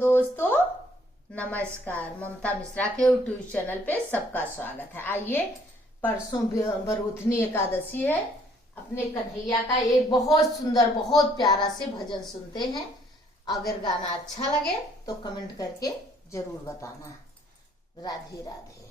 दोस्तों, नमस्कार। ममता मिश्रा के यूट्यूब चैनल पे सबका स्वागत है। आइए, परसों बरूथनी एकादशी है। अपने कन्हैया का एक बहुत सुंदर बहुत प्यारा से भजन सुनते हैं। अगर गाना अच्छा लगे तो कमेंट करके जरूर बताना। राधे राधे।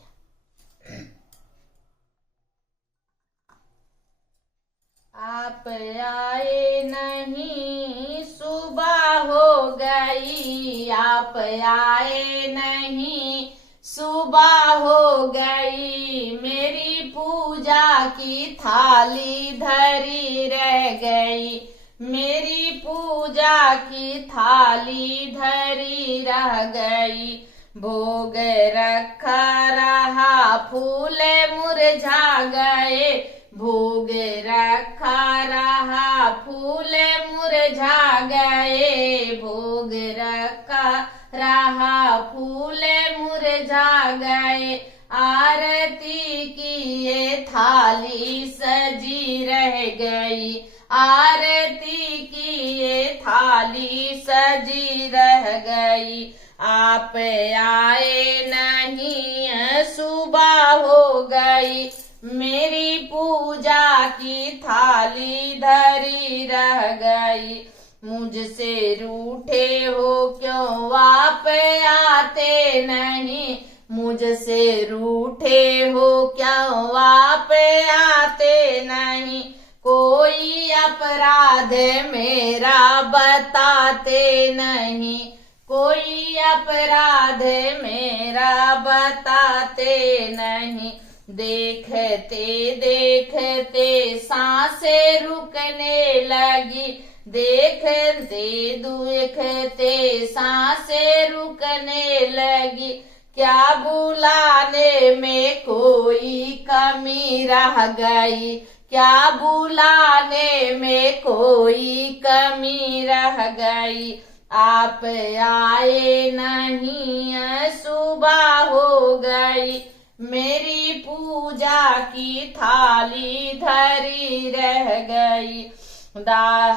आप आए नहीं, सुबह हो गई। आप आए नहीं, सुबह हो गई। मेरी पूजा की थाली धरी रह गई। मेरी पूजा की थाली धरी रह गई। भोग रखा रहा, फूल मुरझा गए। भोग रखा रहा, फूल मुरझा गए। भोग रखा रहा, फूल मुरझा गए। आरती की ये थाली सजी रह गई। आरती की ये थाली सजी रह गई। आप आए नहीं, सुबह हो गई। मेरी पूजा की थाली धरी रह गई। मुझसे रूठे हो क्यों आप आते नहीं। मुझसे रूठे हो क्यों आप आते नहीं। कोई अपराध मेरा बताते नहीं। कोई अपराध मेरा बताते नहीं। देखते देखते सांसें रुकने लगी। देखते देखते सांसें रुकने लगी। क्या बुलाने में कोई कमी रह गई। क्या बुलाने में कोई कमी रह गई। आप आए नहीं, सुबह हो गई। मेरी पूजा की थाली धरी रह गई।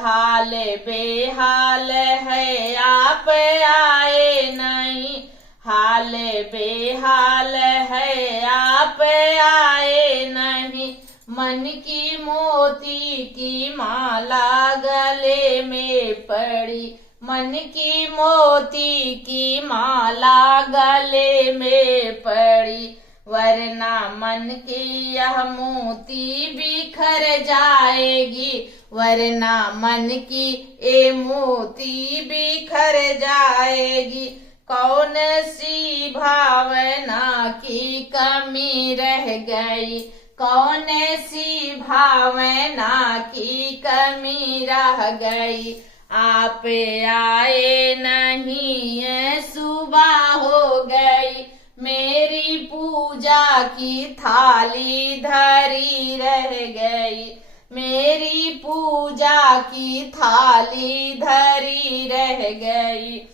हाल बेहाल है, आप आए नहीं। हाल बेहाल है, आप आए नहीं। मन की मोती की माला गले में पड़ी। मन की मोती की माला गले में पड़ी। वरना मन की यह मोती बिखर जाएगी। वरना मन की ये मोती बिखर जाएगी। कौन सी भावना की कमी रह गई। कौन सी भावना की कमी रह गई। आप आए नहीं, सुबह हो गई। मेरी पूजा की थाली धरी रह गई। मेरी पूजा की थाली धरी रह गई।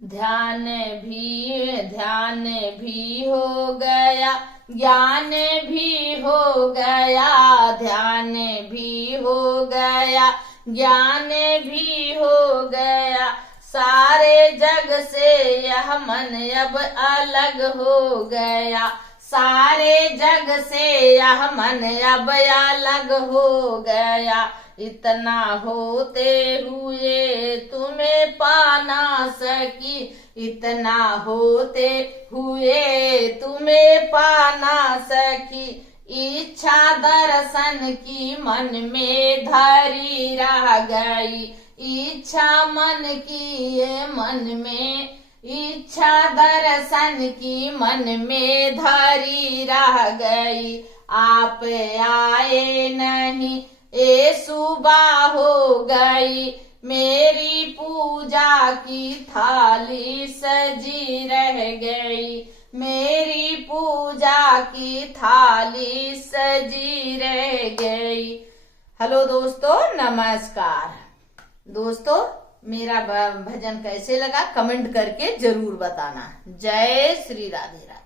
ध्यान भी हो गया, ज्ञान भी हो गया। ध्यान भी हो गया, ज्ञान भी हो गया। सारे जग से यह मन अब अलग हो गया। सारे जग से यह मन अब अलग हो गया। इतना होते हुए तुम्हें पा ना सकी। इतना होते हुए तुम्हें पा ना सकी। इच्छा दर्शन की मन में धरी रह गई। इच्छा मन की ये मन में, इच्छा दर्शन की मन में धरी रह गई। आप आए नहीं, ये सुबह हो गई। मेरी पूजा की थाली सजी रह गई। मेरी पूजा की थाली सजी रह गई। हेलो दोस्तों, नमस्कार। दोस्तों, मेरा भजन कैसे लगा कमेंट करके जरूर बताना। जय श्री राधे राधे।